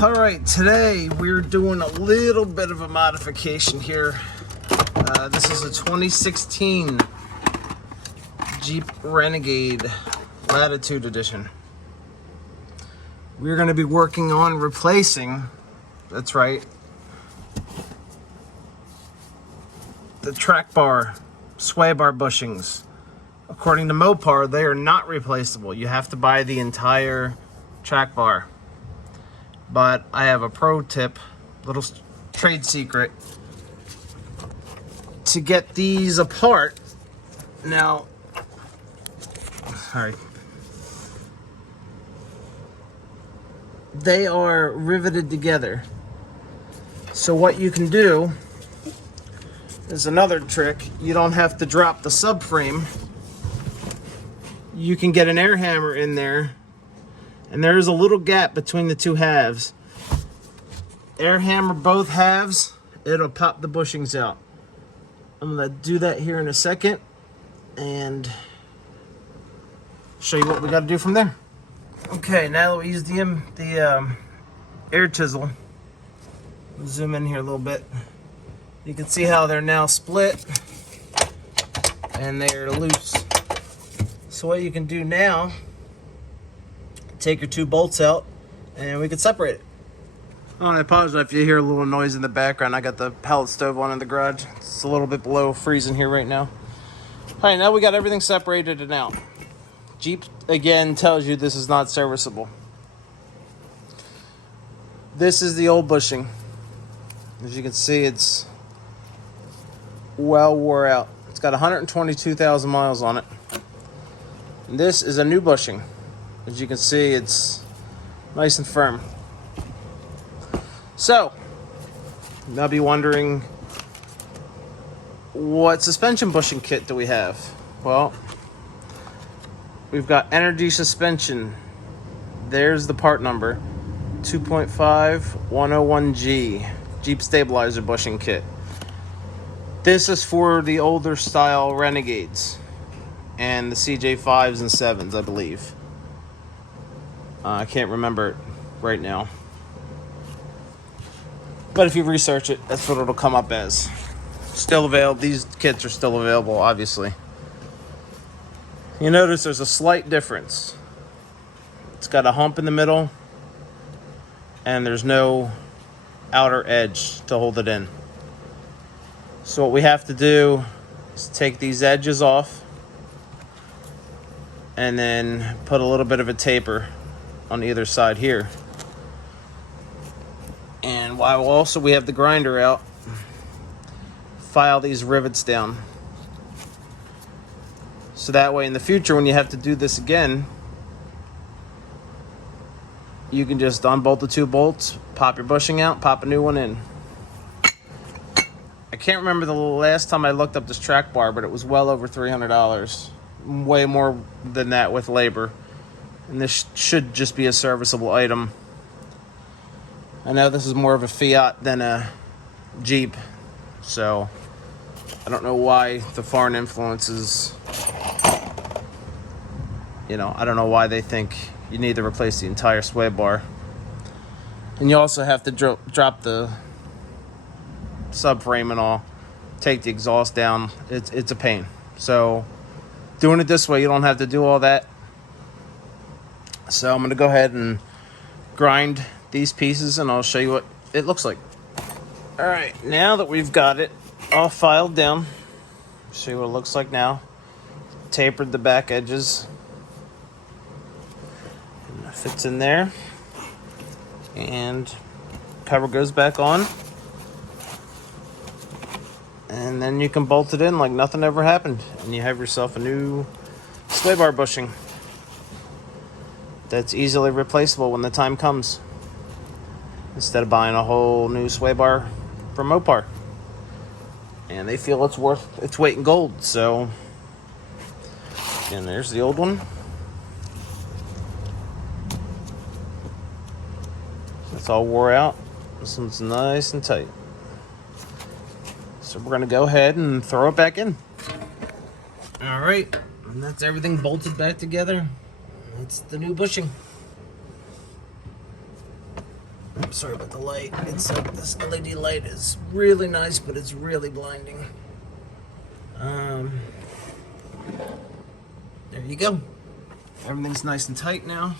Alright, today we're doing a little bit of a modification here. This is a 2016 Jeep Renegade Latitude Edition. We're going to be working on replacing, that's right, the track bar, sway bar bushings. According to Mopar, they are not replaceable. You have to buy the entire track bar. But I have a pro tip, little trade secret, to get these apart. Now, sorry, they are riveted together. So what you can do is another trick. You don't have to drop the subframe. You can get an air hammer in there, and there is a little gap between the two halves. Air hammer both halves, it'll pop the bushings out. I'm gonna do that here in a second and show you what we gotta do from there. Okay, now that we use the air chisel, I'll zoom in here a little bit. You can see how they're now split and they're loose. So what you can do now, take your two bolts out and we can separate it. Oh, and I apologize if you hear a little noise in the background. I got the pellet stove on in the garage. It's a little bit below freezing here right now. All right, now we got everything separated and out. Jeep, again, tells you this is not serviceable. This is the old bushing. As you can see, it's well wore out. It's got 122,000 miles on it. And this is a new bushing. As you can see, it's nice and firm. So, you may be wondering, what suspension bushing kit do we have? Well, we've got Energy Suspension. There's the part number, 2.5101G, Jeep Stabilizer bushing kit. This is for the older style Renegades and the CJ5s and 7s, I believe. I can't remember it right now. But if you research it, that's what it'll come up as. Still available. These kits are still available, obviously. You notice there's a slight difference. It's got a hump in the middle, and there's no outer edge to hold it in. So what we have to do is take these edges off and then put a little bit of a taper on either side here. And while also we have the grinder out, file these rivets down. So that way in the future when you have to do this again, you can just unbolt the two bolts, pop your bushing out, pop a new one in. I can't remember the last time I looked up this track bar, but it was well over $300. Way more than that with labor. And this should just be a serviceable item. I know this is more of a Fiat than a Jeep, so I don't know why the foreign influences, I don't know why they think you need to replace the entire sway bar. And you also have to drop the subframe and all, take the exhaust down. It's a pain. So doing it this way, you don't have to do all that. So I'm going to go ahead and grind these pieces and I'll show you what it looks like. All right, now that we've got it all filed down, show you what it looks like now. Tapered the back edges. And it fits in there. And cover goes back on. And then you can bolt it in like nothing ever happened. And you have yourself a new sway bar bushing that's easily replaceable when the time comes, instead of buying a whole new sway bar from Mopar. And they feel it's worth its weight in gold. So, and there's the old one. It's all wore out. This one's nice and tight. So we're gonna go ahead and throw it back in. All right, and that's everything bolted back together. That's the new bushing. I'm sorry about the light. It's like this LED light is really nice, but it's really blinding. There you go. Everything's nice and tight now.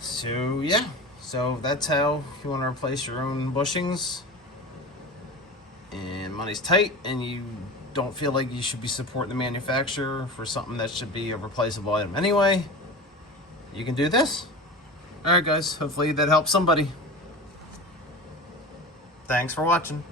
So yeah, so that's how you want to replace your own bushings. And money's tight, and you don't feel like you should be supporting the manufacturer for something that should be a replaceable item anyway. You can do this. All right, guys. Hopefully that helps somebody. Thanks for watching.